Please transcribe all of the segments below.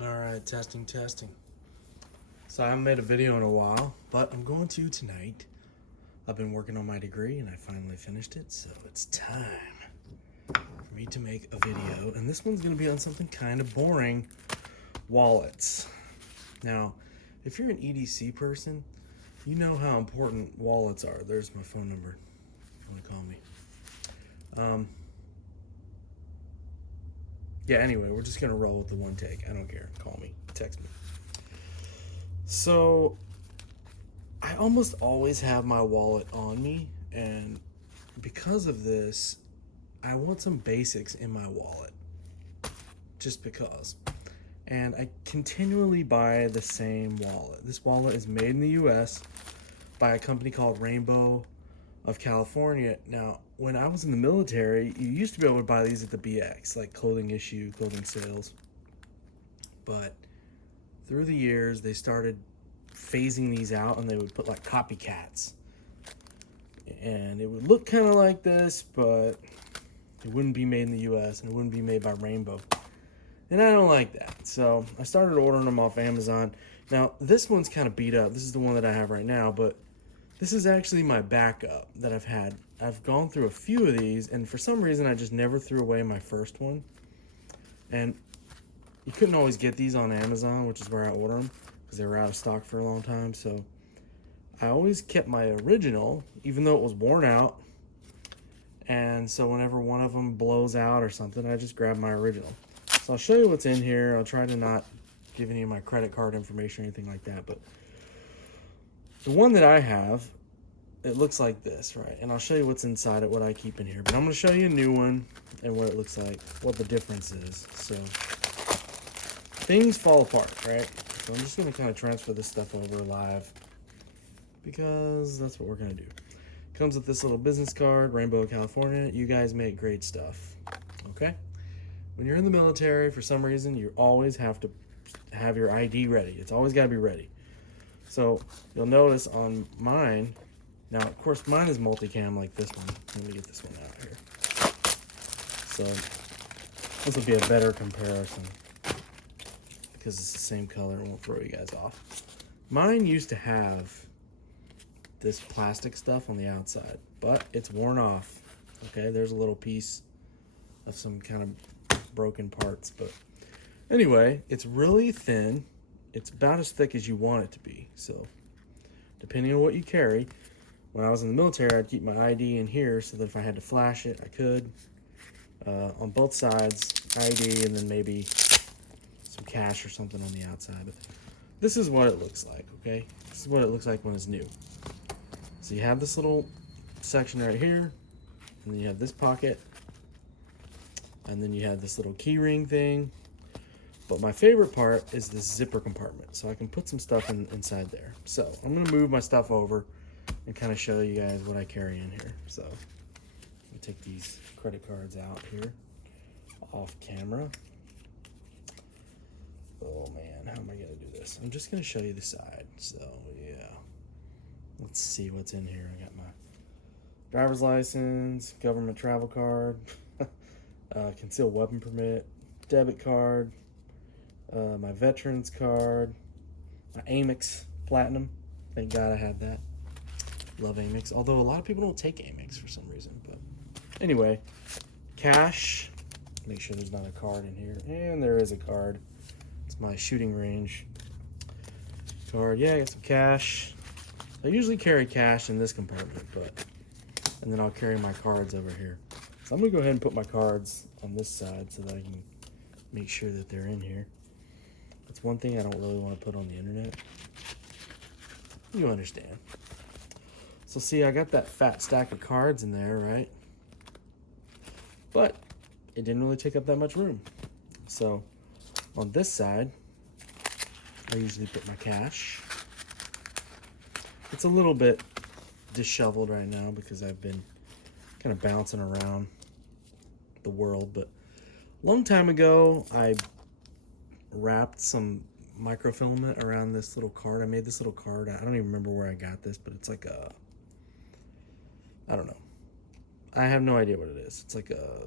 Alright, testing. So I haven't made a video in a while, but I'm going to tonight. I've been working on my degree and I finally finished it, so it's time for me to make a video. And this one's going to be on something kind of boring, wallets. Now, if you're an EDC person, you know how important wallets are. There's my phone number if you want to call me. Yeah, anyway, we're just going to roll with the one take. I don't care. Call me. Text me. So, I almost always have my wallet on me, and because of this, I want some basics in my wallet. Just because. And I continually buy the same wallet. This wallet is made in the US by a company called Rainbow of California. Now, when I was in the military, you used to be able to buy these at the BX, like clothing issue, clothing sales. But through the years, they started phasing these out and they would put like copycats. And it would look kind of like this, but it wouldn't be made in the US and it wouldn't be made by Rainbow. And I don't like that. So I started ordering them off Amazon. Now, this one's kind of beat up. This is the one that I have right now, but this is actually my backup that I've had. I've gone through a few of these, and for some reason, I just never threw away my first one. And you couldn't always get these on Amazon, which is where I order them, because they were out of stock for a long time. So I always kept my original, even though it was worn out. And so whenever one of them blows out or something, I just grab my original. So I'll show you what's in here. I'll try to not give any of my credit card information or anything like that, but the one that I have, it looks like this, right? And I'll show you what's inside it, what I keep in here. But I'm going to show you a new one and what it looks like, what the difference is. So things fall apart, right? So I'm just going to kind of transfer this stuff over live because that's what we're going to do. Comes with this little business card, Rainbow, California. You guys make great stuff, okay? When you're in the military, for some reason, you always have to have your ID ready. It's always got to be ready. So you'll notice on mine, now of course mine is multicam like this one. Let me get this one out here. So this will be a better comparison because it's the same color and won't throw you guys off. Mine used to have this plastic stuff on the outside, but it's worn off. Okay, there's a little piece of some kind of broken parts, but anyway, it's really thin. It's about as thick as you want it to be. So depending on what you carry, when I was in the military, I'd keep my ID in here so that if I had to flash it, I could. On both sides, ID and then maybe some cash or something on the outside. But this is what it looks like, okay? This is what it looks like when it's new. So you have this little section right here, and then you have this pocket, and then you have this little key ring thing. But my favorite part is this zipper compartment, so I can put some stuff inside there. So I'm going to move my stuff over and kind of show you guys what I carry in here. So I'm going to take these credit cards out here off camera. Oh man, how am I going to do this? I'm just going to show you the side. So yeah, let's see what's in here. I got my driver's license, government travel card, concealed weapon permit, debit card, my veterans card, my Amex Platinum. Thank God I have that. Love Amex, although a lot of people don't take Amex for some reason. But anyway, cash. Make sure there's not a card in here, and there is a card. It's my shooting range card. Yeah, I got some cash. I usually carry cash in this compartment, and then I'll carry my cards over here. So I'm gonna go ahead and put my cards on this side so that I can make sure that they're in here. That's one thing I don't really want to put on the internet. You understand. So see, I got that fat stack of cards in there, right? But it didn't really take up that much room. So on this side, I usually put my cash. It's a little bit disheveled right now because I've been kind of bouncing around the world, but a long time ago, I wrapped some microfilament around this little card. I made this little card. I don't even remember where I got this, but it's like a, I don't know. I have no idea what it is. It's like a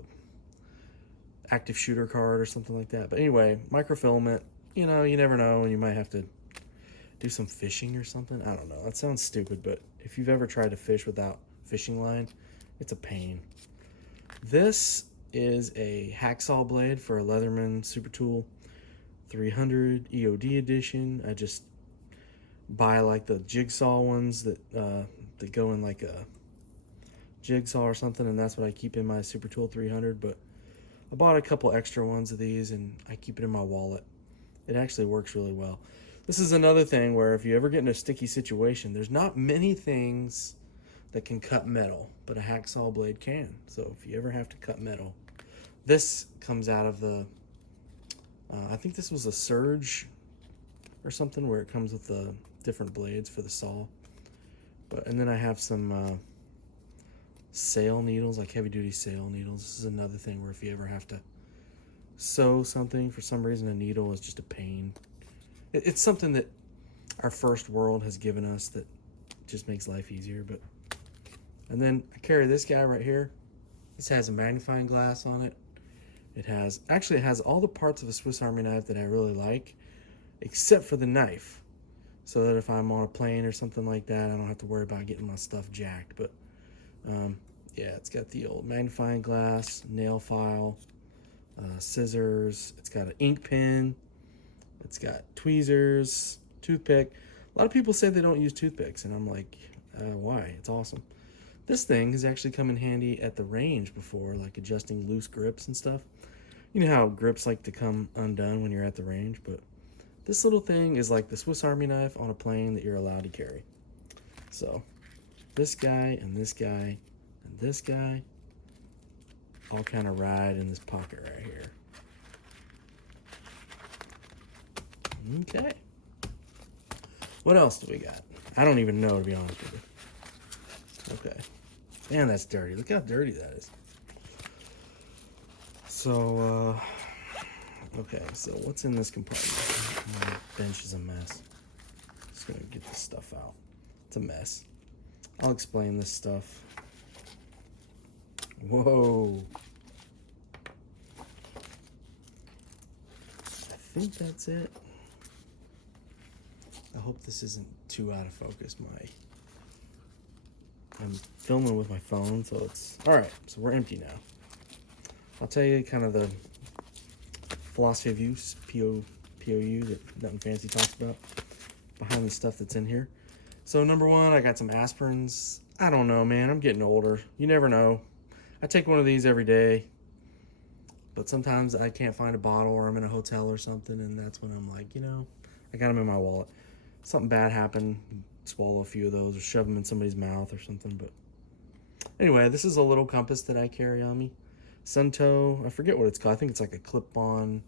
active shooter card or something like that. But anyway, microfilament you know, you never know, and you might have to do some fishing or something. I don't know. That sounds stupid, but if you've ever tried to fish without fishing line, it's a pain. This is a hacksaw blade for a Leatherman Super Tool 300 EOD edition. I just buy like the jigsaw ones that go in like a jigsaw or something, and that's what I keep in my Super Tool 300. But I bought a couple extra ones of these, and I keep it in my wallet. It actually works really well. This is another thing where if you ever get in a sticky situation, there's not many things that can cut metal, but a hacksaw blade can. So if you ever have to cut metal, this comes out of the, I think this was a Surge or something where it comes with the different blades for the saw. And then I have some sail needles, like heavy duty sail needles. This is another thing where if you ever have to sew something, for some reason a needle is just a pain. It's something that our first world has given us that just makes life easier. And then I carry this guy right here. This has a magnifying glass on it. It has all the parts of a Swiss Army knife that I really like, except for the knife, so that if I'm on a plane or something like that, I don't have to worry about getting my stuff jacked. But yeah, it's got the old magnifying glass, nail file, scissors. It's got an ink pen. It's got tweezers, toothpick. A lot of people say they don't use toothpicks, and I'm like, why? It's awesome. This thing has actually come in handy at the range before, like adjusting loose grips and stuff. You know how grips like to come undone when you're at the range, but this little thing is like the Swiss Army knife on a plane that you're allowed to carry. So this guy and this guy and this guy all kind of ride in this pocket right here. Okay. What else do we got? I don't even know, to be honest with you. Okay. Man, that's dirty. Look how dirty that is. So, okay, so what's in this compartment? My bench is a mess. Just gonna get this stuff out. It's a mess. I'll explain this stuff. Whoa. I think that's it. I hope this isn't too out of focus. I'm filming with my phone, so it's all right. So we're empty now. I'll tell you kind of the philosophy of use, POU, that nothing fancy talks about, behind the stuff that's in here. So number one, I got some aspirins. I don't know, man. I'm getting older. You never know. I take one of these every day, but sometimes I can't find a bottle, or I'm in a hotel or something, and that's when I'm like, you know, I got them in my wallet. Something bad happened, swallow a few of those or shove them in somebody's mouth or something. But anyway, this is a little compass that I carry on me. Suntoe, I forget what it's called. I think it's like a clip-on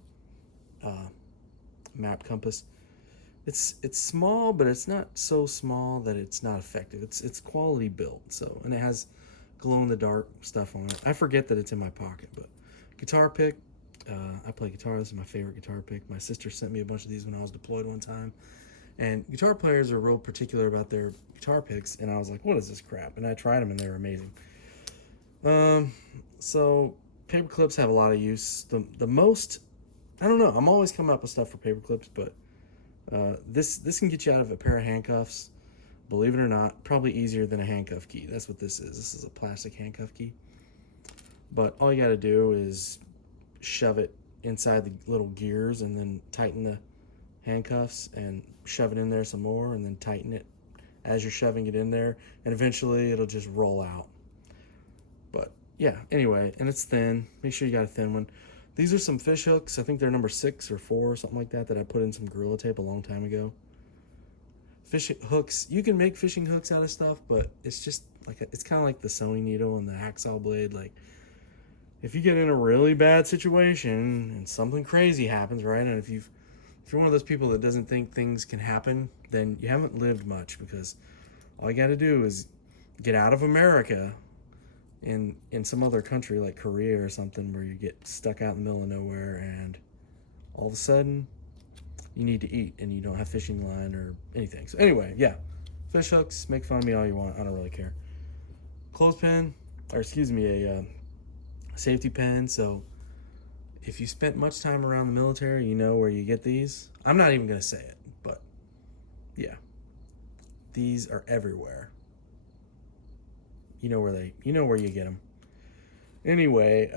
map compass. It's small, but it's not so small that it's not effective. It's quality built, so, and it has glow-in-the-dark stuff on it. I forget that it's in my pocket. But guitar pick, I play guitar. This is my favorite guitar pick. My sister sent me a bunch of these when I was deployed one time. And guitar players are real particular about their guitar picks, and I was like, what is this crap? And I tried them, and they were amazing. So paper clips have a lot of use. The most, I don't know, I'm always coming up with stuff for paper clips, but this can get you out of a pair of handcuffs. Believe it or not, probably easier than a handcuff key. That's what this is. This is a plastic handcuff key. But all you got to do is shove it inside the little gears and then tighten the handcuffs and shove it in there some more and then tighten it as you're shoving it in there, and eventually it'll just roll out. But yeah, anyway, and it's thin. Make sure you got a thin one. These are some fish hooks. I think they're number 6 or 4 or something like that I put in some Gorilla Tape a long time ago. Fish hooks, you can make fishing hooks out of stuff, but it's just like it's kind of like the sewing needle and the hacksaw blade. Like, if you get in a really bad situation and something crazy happens, right? And if you're one of those people that doesn't think things can happen, then you haven't lived much, because all you got to do is get out of America in some other country like Korea or something, where you get stuck out in the middle of nowhere and all of a sudden you need to eat and you don't have fishing line or anything. So anyway, yeah, fish hooks, make fun of me all you want. I don't really care. Clothespin, or excuse me, a safety pin. So if you spent much time around the military, you know where you get these. I'm not even going to say it, but yeah. These are everywhere. You know where you get them. Anyway,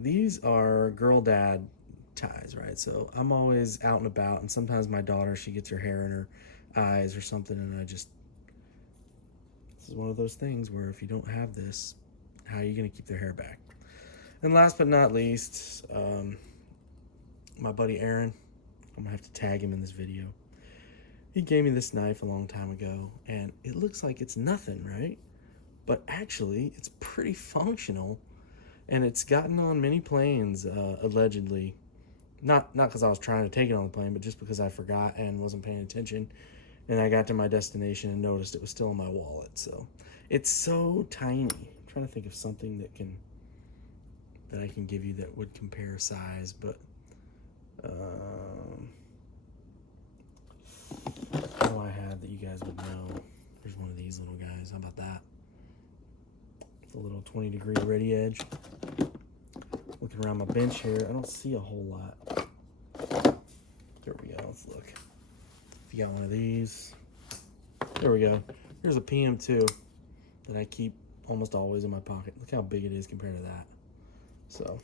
these are girl dad ties, right? So I'm always out and about, and sometimes my daughter, she gets her hair in her eyes or something, and this is one of those things where if you don't have this, how are you going to keep their hair back? And last but not least, my buddy Aaron, I'm going to have to tag him in this video. He gave me this knife a long time ago, and it looks like it's nothing, right? But actually, it's pretty functional, and it's gotten on many planes, allegedly. Not because I was trying to take it on the plane, but just because I forgot and wasn't paying attention, and I got to my destination and noticed it was still in my wallet. So it's so tiny. I'm trying to think of something that I can give you that would compare size, but all I had that you guys would know. Here's one of these little guys. How about that? The little 20-degree ready edge. Looking around my bench here, I don't see a whole lot. There we go. Let's look. If you got one of these, there we go. Here's a PM2 that I keep almost always in my pocket. Look how big it is compared to that. So,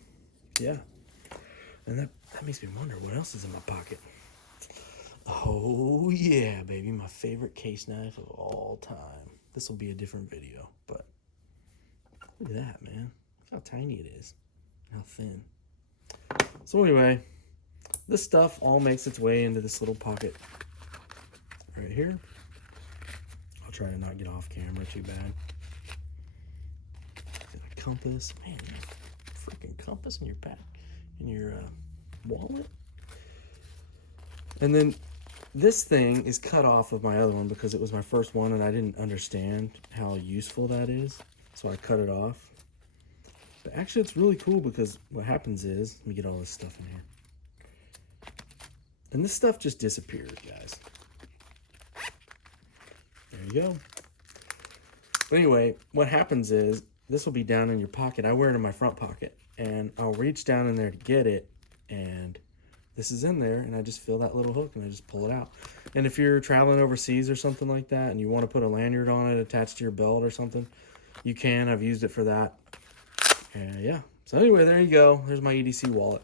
yeah. And that makes me wonder what else is in my pocket. Oh, yeah, baby. My favorite case knife of all time. This will be a different video, but look at that, man. Look how tiny it is. How thin. So anyway, this stuff all makes its way into this little pocket right here. I'll try to not get off camera too bad. Got a compass. Man, freaking compass in your pack, in your wallet. And then this thing is cut off of my other one because it was my first one and I didn't understand how useful that is. So I cut it off. But actually it's really cool because what happens is, let me get all this stuff in here. And this stuff just disappeared, guys. There you go. But anyway, what happens is, this will be down in your pocket. I wear it in my front pocket. And I'll reach down in there to get it. And this is in there. And I just feel that little hook and I just pull it out. And if you're traveling overseas or something like that, and you want to put a lanyard on it attached to your belt or something, you can. I've used it for that. And yeah. So anyway, there you go. There's my EDC wallet.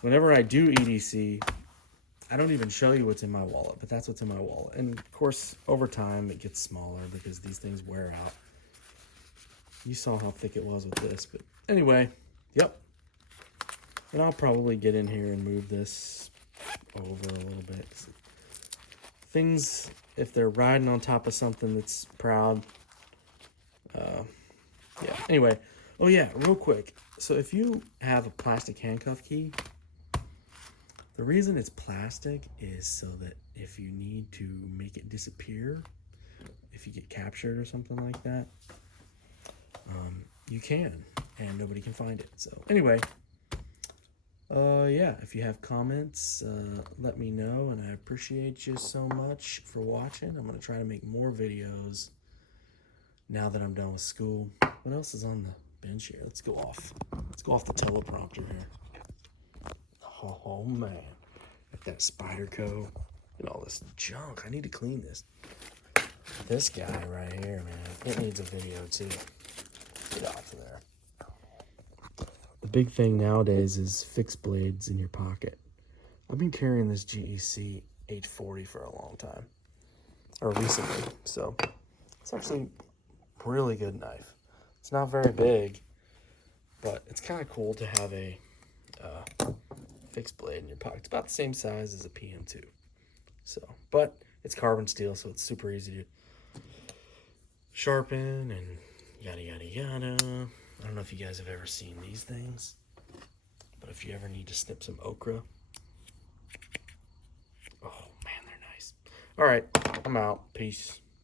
Whenever I do EDC, I don't even show you what's in my wallet, but that's what's in my wallet. And of course, over time, it gets smaller because these things wear out. You saw how thick it was with this, but anyway, yep. And I'll probably get in here and move this over a little bit. Things, if they're riding on top of something that's proud, yeah. Anyway, oh yeah, real quick. So if you have a plastic handcuff key, the reason it's plastic is so that if you need to make it disappear, if you get captured or something like that, you can, and nobody can find it. So anyway, yeah, if you have comments, let me know, and I appreciate you so much for watching. I'm going to try to make more videos now that I'm done with school. What else is on the bench here? Let's go off the teleprompter here. Oh man, like that Spyderco and all this junk. I need to clean this. This guy right here, man, it needs a video too. Get off of there. The big thing nowadays is fixed blades in your pocket. I've been carrying this GEC H40 for a long time, or recently, so it's actually a really good knife. It's not very big, but it's kind of cool to have a fixed blade in your pocket. It's about the same size as a PM2. So, but it's carbon steel, so it's super easy to sharpen and yada, yada, yada. I don't know if you guys have ever seen these things, but if you ever need to snip some okra. Oh, man, they're nice. All right, I'm out. Peace.